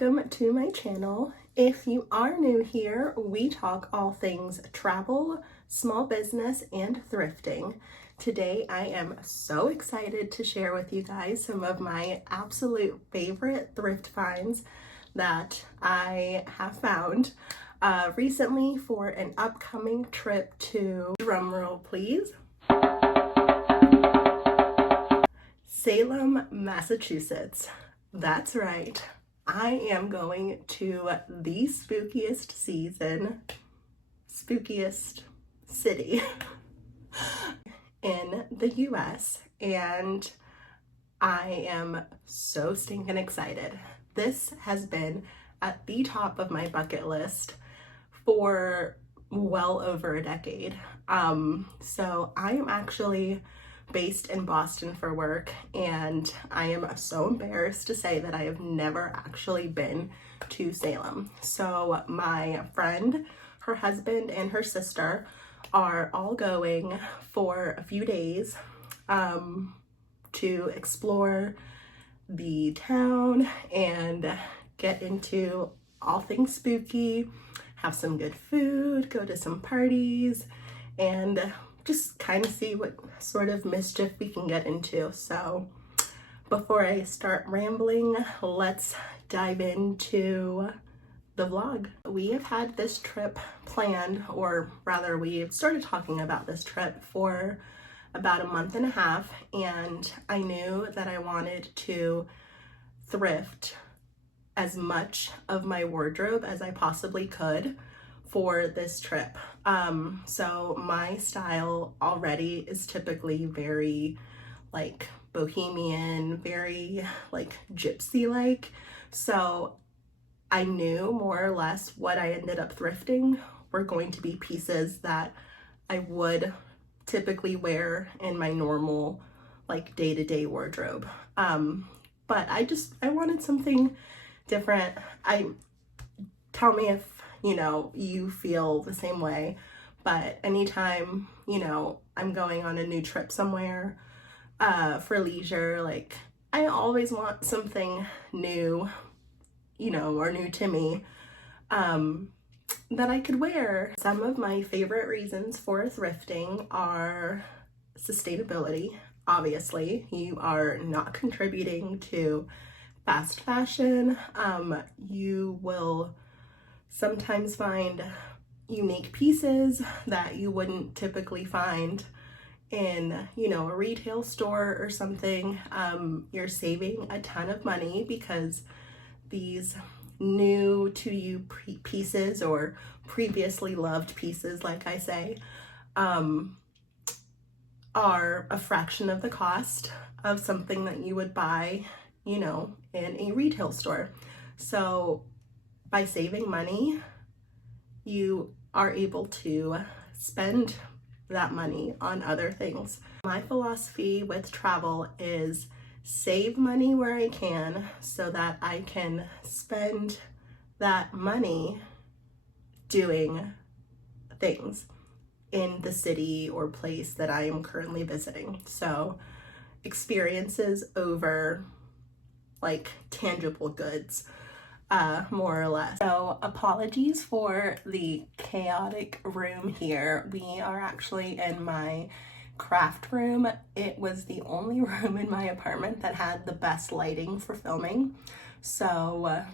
welcome to my channel. If you are new here, we talk all things travel, small business, and thrifting. Today I am so excited to share with you guys some of my absolute favorite thrift finds that I have found recently for an upcoming trip to, drumroll please, Salem, Massachusetts. That's right. I am going to the spookiest city in the US, and I am so stinking excited. This has been at the top of my bucket list for well over a decade. So I am actually based in Boston for work, and I am so embarrassed to say that I have never actually been to Salem. So my friend, her husband, and her sister are all going for a few days to explore the town and get into all things spooky, have some good food, go to some parties, and just kind of see what sort of mischief we can get into. So before I start rambling, let's dive into the vlog. We have had this trip planned, or rather we started talking about this trip for about a month and a half, and I knew that I wanted to thrift as much of my wardrobe as I possibly could for this trip. So my style already is typically very like bohemian, very like gypsy like. So I knew more or less what I ended up thrifting were going to be pieces that I would typically wear in my normal like day-to-day wardrobe. But I wanted something different. Tell me if you feel the same way, but anytime, I'm going on a new trip somewhere, for leisure, like I always want something new, or new to me, that I could wear. Some of my favorite reasons for thrifting are sustainability. Obviously, you are not contributing to fast fashion. You will sometimes find unique pieces that you wouldn't typically find in, a retail store or something. You're saving a ton of money because these new to you pieces, or previously loved pieces, like I say, are a fraction of the cost of something that you would buy, in a retail store. So by saving money, you are able to spend that money on other things. My philosophy with travel is save money where I can so that I can spend that money doing things in the city or place that I am currently visiting. So experiences over like tangible goods, more or less. So apologies for the chaotic room here. We are actually in my craft room. It was the only room in my apartment that had the best lighting for filming. So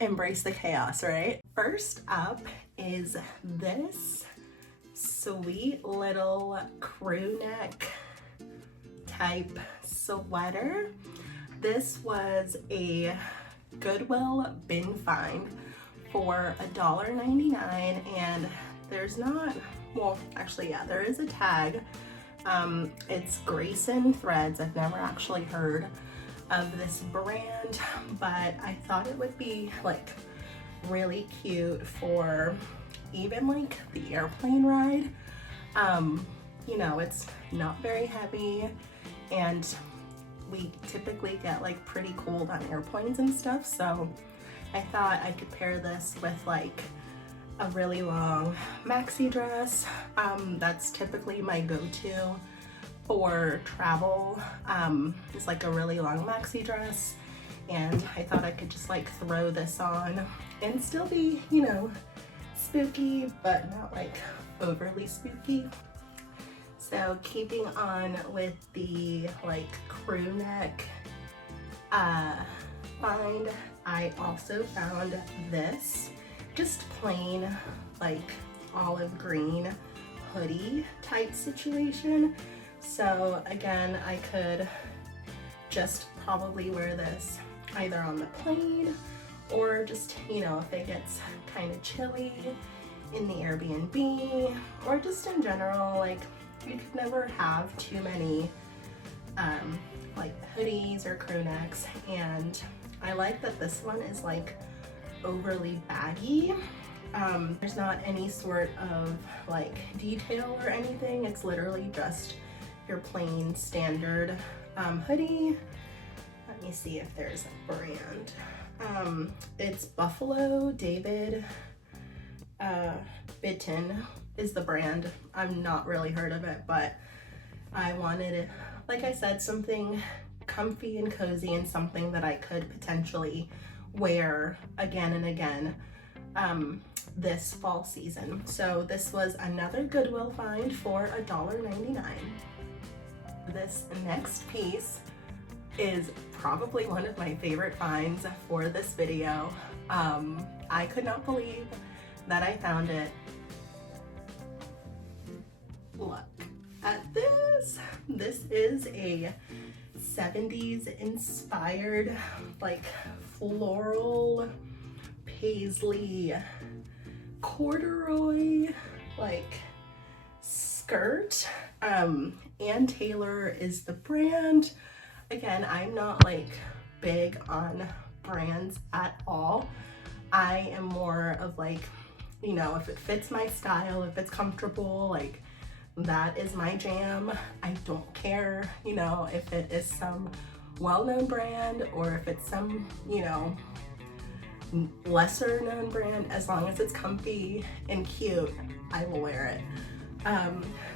embrace the chaos, right? First up is this sweet little crew neck type sweater. This was a Goodwill bin find for $1.99, and there's not, well, actually, yeah, there is a tag. It's Grayson Threads. I've never actually heard of this brand, but I thought it would be like really cute for even like the airplane ride. It's not very heavy, and we typically get like pretty cold on airplanes and stuff, so I thought I could pair this with like a really long maxi dress. That's typically my go-to for travel, is like a really long maxi dress and I thought I could just like throw this on and still be, you know, spooky, but not like overly spooky. So keeping on with the like crew neck find, I also found this just plain like olive green hoodie type situation. So again, I could just probably wear this either on the plane or just, you know, if it gets kind of chilly in the Airbnb, or just in general, like you could never have too many like hoodies or crew necks. And I like that this one is like overly baggy. There's not any sort of like detail or anything. It's literally just your plain standard hoodie. Let me see if there's a brand. It's Buffalo David Bitten is the brand. I've not really heard of it, but I wanted, like I said, something comfy and cozy and something that I could potentially wear again and again this fall season. So this was another Goodwill find for $1.99. This next piece is probably one of my favorite finds for this video. I could not believe that I found it. Look at this. This is a 70s inspired like floral paisley corduroy like skirt. Ann Taylor is the brand. Again, I'm not like big on brands at all. I am more of like, you know, if it fits my style, if it's comfortable, like that is my jam. I don't care, you know, if it is some well-known brand or if it's some, you know, lesser known brand. As long as it's comfy and cute, I will wear it.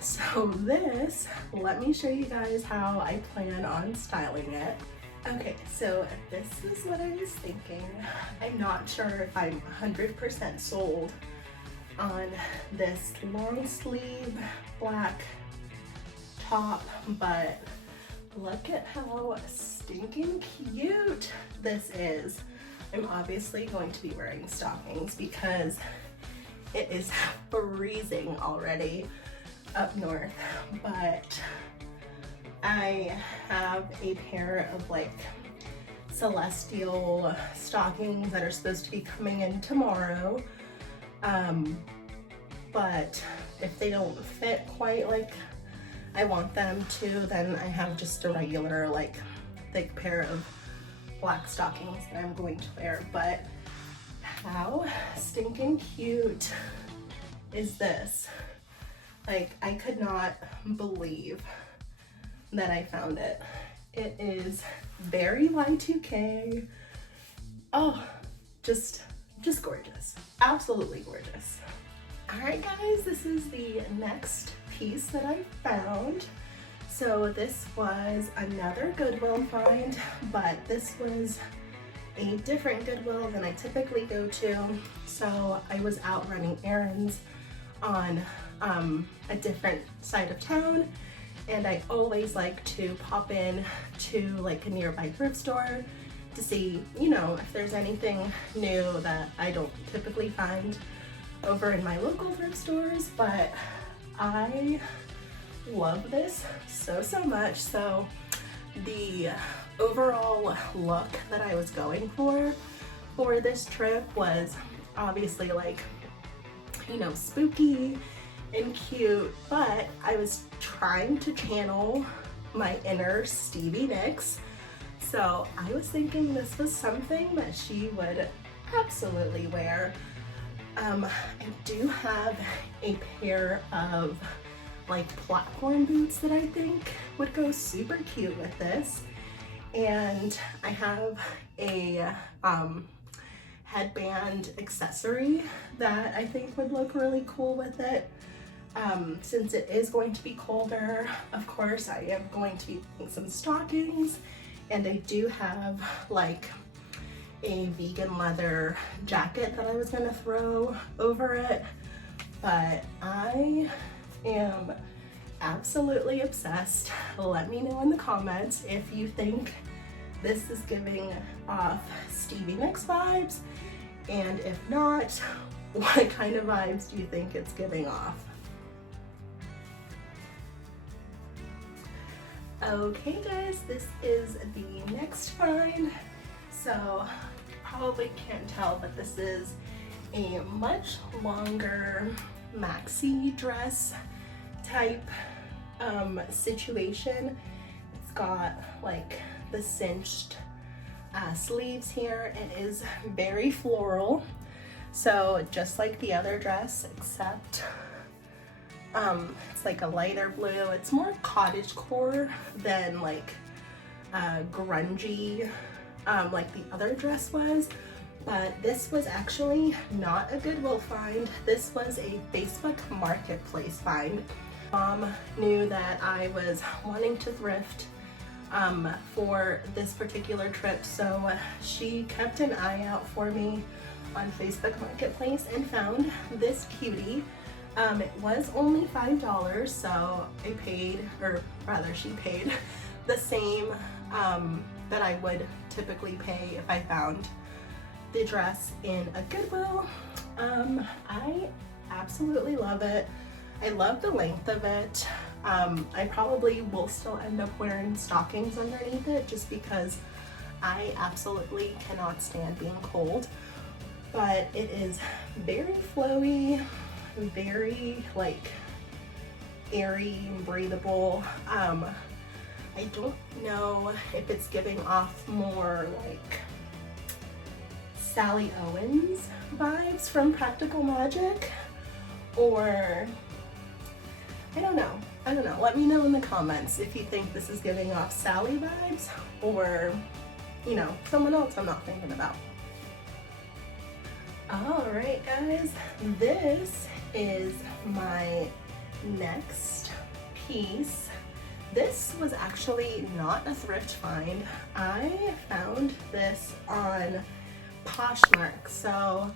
So this, let me show you guys how I plan on styling it. Okay, so this is what I was thinking. I'm not sure if I'm 100% sold on this long sleeve black top, but look at how stinking cute this is. I'm obviously going to be wearing stockings because it is freezing already up north, but I have a pair of like celestial stockings that are supposed to be coming in tomorrow. But if they don't fit quite like I want them to, then I have just a regular like thick pair of black stockings that I'm going to wear. But how stinking cute is this? Like, I could not believe that I found it. It is very Y2K. Oh, just gorgeous. Absolutely gorgeous. All right, guys, this is the next piece that I found. So this was another Goodwill find, but this was a different Goodwill than I typically go to. So I was out running errands on a different side of town, and I always like to pop in to like a nearby thrift store to see, you know, if there's anything new that I don't typically find over in my local thrift stores. But I love this so much. So the overall look that I was going for this trip was obviously like, you know, spooky and cute, but I was trying to channel my inner Stevie Nicks. So I was thinking this was something that she would absolutely wear. I do have a pair of like platform boots that I think would go super cute with this. And I have a headband accessory that I think would look really cool with it. Since it is going to be colder, of course, I am going to be wearing some stockings, and I do have like a vegan leather jacket that I was gonna throw over it, but I am absolutely obsessed. Let me know in the comments if you think this is giving off Stevie Nicks vibes, and if not, what kind of vibes do you think it's giving off? Okay guys, this is the next find. So you probably can't tell, but this is a much longer maxi dress type situation. It's got like the cinched sleeves here. It is very floral, so just like the other dress, except it's like a lighter blue. It's more cottagecore than like grungy like the other dress was, but this was actually not a Goodwill find. This was a Facebook Marketplace find. Mom knew that I was wanting to thrift for this particular trip, so she kept an eye out for me on Facebook Marketplace and found this cutie. It was only $5, so I paid, or rather she paid, the same that I would typically pay if I found the dress in a Goodwill. I absolutely love it. I love the length of it. I probably will still end up wearing stockings underneath it just because I absolutely cannot stand being cold. But it is very flowy, very like airy and breathable. I don't know if it's giving off more like Sally Owens vibes from Practical Magic, or I don't know. Let me know in the comments if you think this is giving off Sally vibes or, you know, someone else I'm not thinking about. All right, guys, this is my next piece. This was actually not a thrift find. I found this on Poshmark. So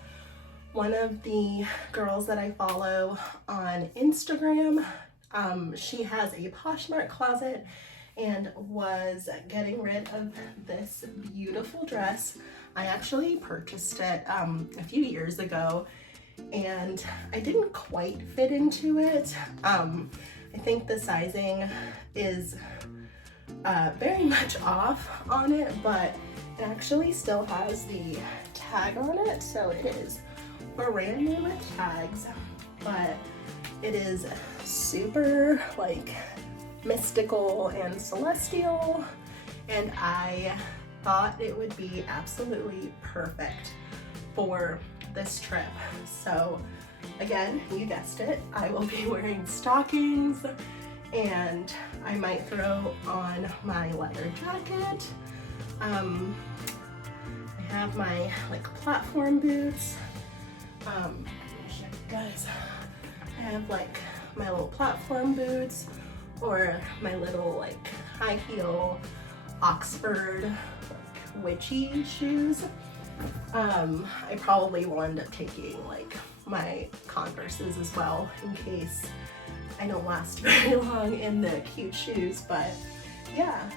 one of the girls that I follow on Instagram, she has a Poshmark closet and was getting rid of this beautiful dress. I actually purchased it a few years ago and I didn't quite fit into it. I think the sizing is very much off on it, but it actually still has the tag on it, so it is brand new with tags, but it is super like mystical and celestial, and I thought it would be absolutely perfect for this trip. So again, you guessed it, I will be wearing stockings and I might throw on my leather jacket. I have my like platform boots. Guys, I have like my little platform boots or my little like high heel Oxford like witchy shoes. I probably will end up taking like my Converses as well in case I don't last very long in the cute shoes, but yeah,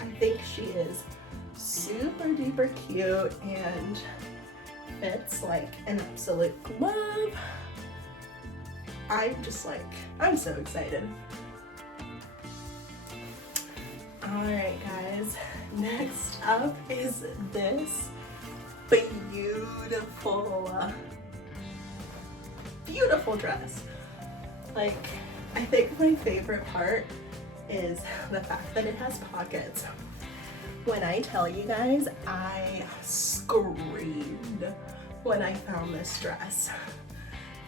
I think she is super duper cute and fits like an absolute glove. I'm so excited. Alright guys, next up is this beautiful dress. Like, I think my favorite part is the fact that it has pockets. When I tell you guys, I screamed when I found this dress.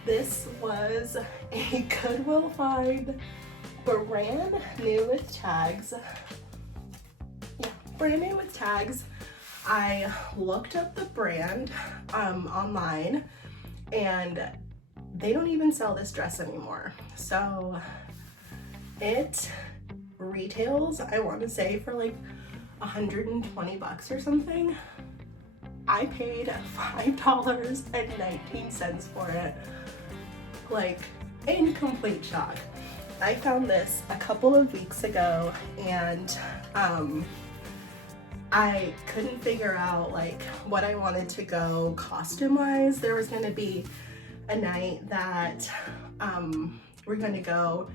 This was a Goodwill find, brand new with tags. Yeah, brand new with tags. I looked up the brand online and they don't even sell this dress anymore. So it retails, I want to say, for like $120 or something. I paid $5.19 for it, like in complete shock. I found this a couple of weeks ago, and I couldn't figure out like what I wanted to go costume wise. There was going to be a night that we're going to go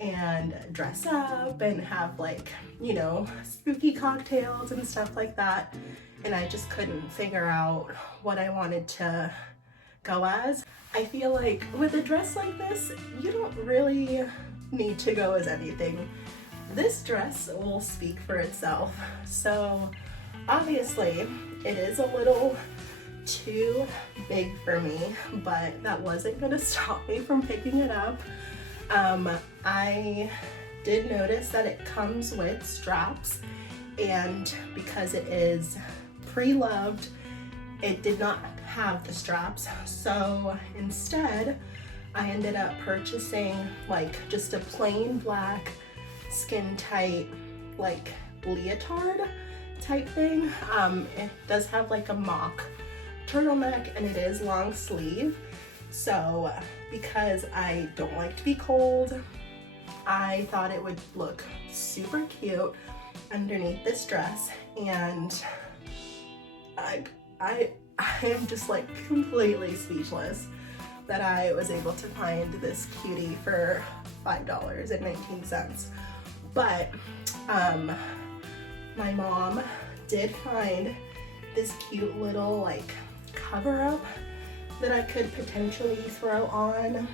and dress up and have like, you know, spooky cocktails and stuff like that, and I just couldn't figure out what I wanted to go as. I feel like with a dress like this, you don't really need to go as anything. This dress will speak for itself. So obviously it is a little too big for me, but that wasn't gonna stop me from picking it up. I did notice that it comes with straps, and because it is pre-loved, it did not have the straps. So instead, I ended up purchasing like just a plain black skin tight like leotard type thing. It does have like a mock turtleneck, and it is long sleeve. So because I don't like to be cold, I thought it would look super cute underneath this dress, and I am just like completely speechless that I was able to find this cutie for $5.19. But my mom did find this cute little like cover up that I could potentially throw on,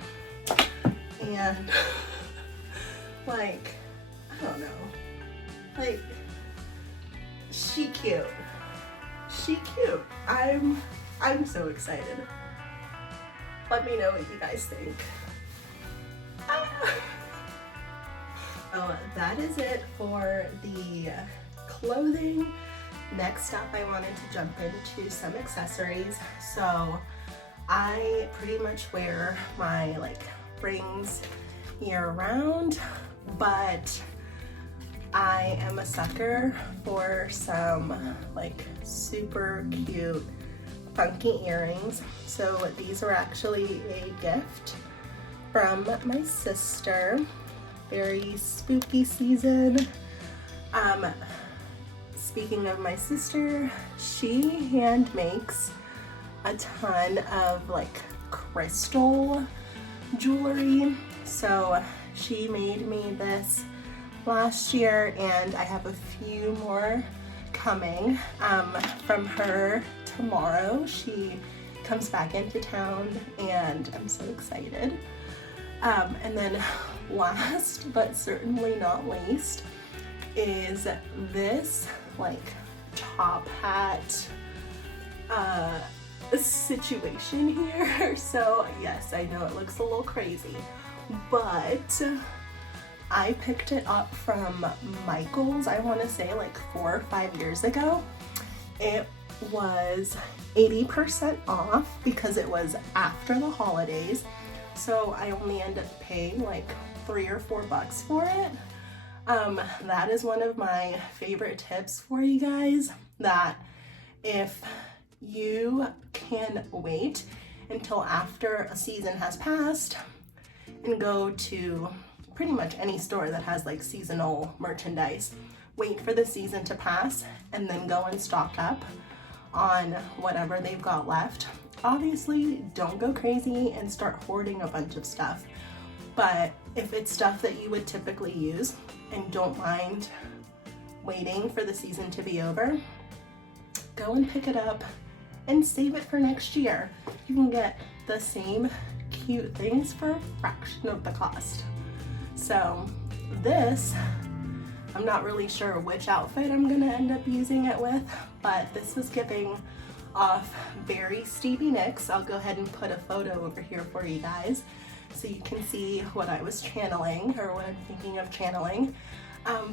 and like, I don't know, like, she cute. I'm so excited. Let me know what you guys think. Oh, that is it for the clothing. Next up, I wanted to jump into some accessories. So I pretty much wear my like rings year round, but I am a sucker for some like super cute funky earrings. So these are actually a gift from my sister. Very spooky season. Speaking of my sister, she hand makes a ton of like crystal jewelry. So she made me this last year, and I have a few more coming from her tomorrow. She comes back into town, and I'm so excited. And then last but certainly not least is this like top hat situation here. So yes, I know it looks a little crazy, but I picked it up from Michael's, I want to say like 4 or 5 years ago. It was 80% off because it was after the holidays. So I only ended up paying like $3 or $4 for it. That is one of my favorite tips for you guys, that if you can wait until after a season has passed and go to pretty much any store that has like seasonal merchandise, wait for the season to pass and then go and stock up on whatever they've got left. Obviously, don't go crazy and start hoarding a bunch of stuff, but if it's stuff that you would typically use and don't mind waiting for the season to be over, go and pick it up and save it for next year. You can get the same cute things for a fraction of the cost. So this, I'm not really sure which outfit I'm gonna end up using it with, but this was giving off very Stevie Nicks. I'll go ahead and put a photo over here for you guys so you can see what I was channeling, or what I'm thinking of channeling.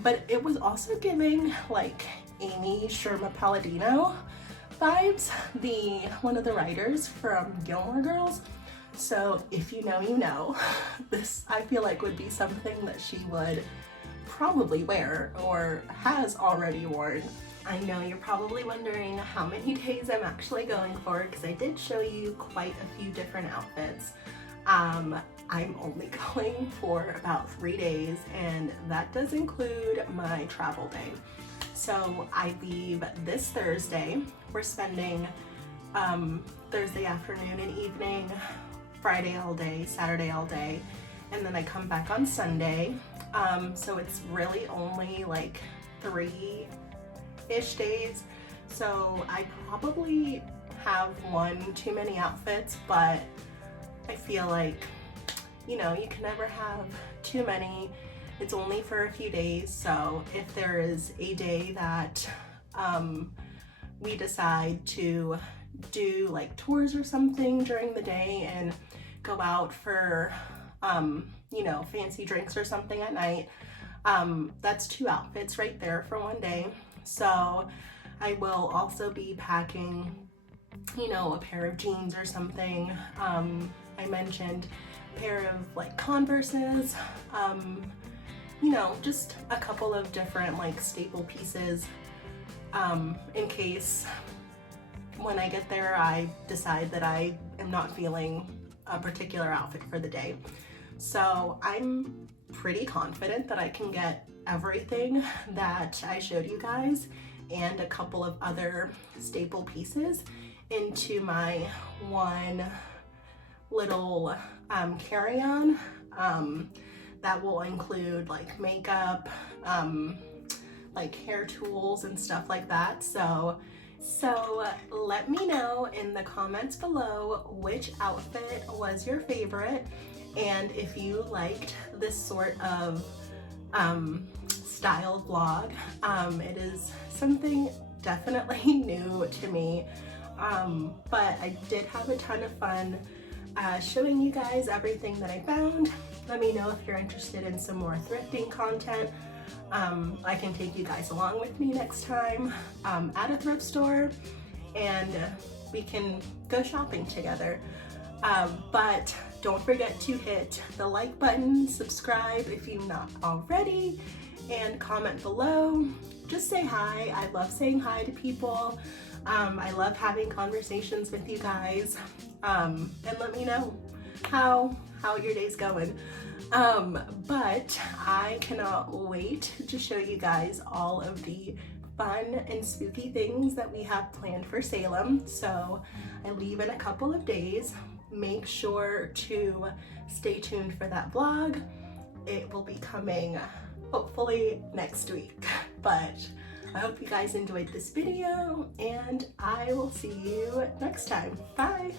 But it was also giving like Amy Sherma Palladino vibes, one of the writers from Gilmore Girls. So if you know, you know. This I feel like would be something that she would probably wear or has already worn I know you're probably wondering how many days I'm actually going for, because I did show you quite a few different outfits. I'm only going for about 3 days, and that does include my travel day. So I leave this Thursday. We're spending Thursday afternoon and evening, Friday all day, Saturday all day, and then I come back on Sunday. So it's really only like 3-ish days. So I probably have one too many outfits, but I feel like, you know, you can never have too many. It's only for a few days, so if there is a day that we decide to do like tours or something during the day and go out for you know, fancy drinks or something at night, that's 2 outfits right there for one day. So I will also be packing, you know, a pair of jeans or something. I mentioned a pair of like Converses, you know, just a couple of different like staple pieces, in case when I get there I decide that I am not feeling a particular outfit for the day. So I'm pretty confident that I can get everything that I showed you guys and a couple of other staple pieces into my one little carry-on that will include like makeup, like hair tools and stuff like that. So let me know in the comments below which outfit was your favorite, and if you liked this sort of style vlog. It is something definitely new to me, but I did have a ton of fun showing you guys everything that I found. Let me know if you're interested in some more thrifting content. I can take you guys along with me next time at a thrift store, and we can go shopping together. But don't forget to hit the like button, subscribe if you've not already, and comment below. Just say hi. I love saying hi to people. I love having conversations with you guys, and let me know how your day's going. But I cannot wait to show you guys all of the fun and spooky things that we have planned for Salem. So I leave in a couple of days. Make sure to stay tuned for that vlog. It will be coming hopefully next week. But I hope you guys enjoyed this video, and I will see you next time. Bye!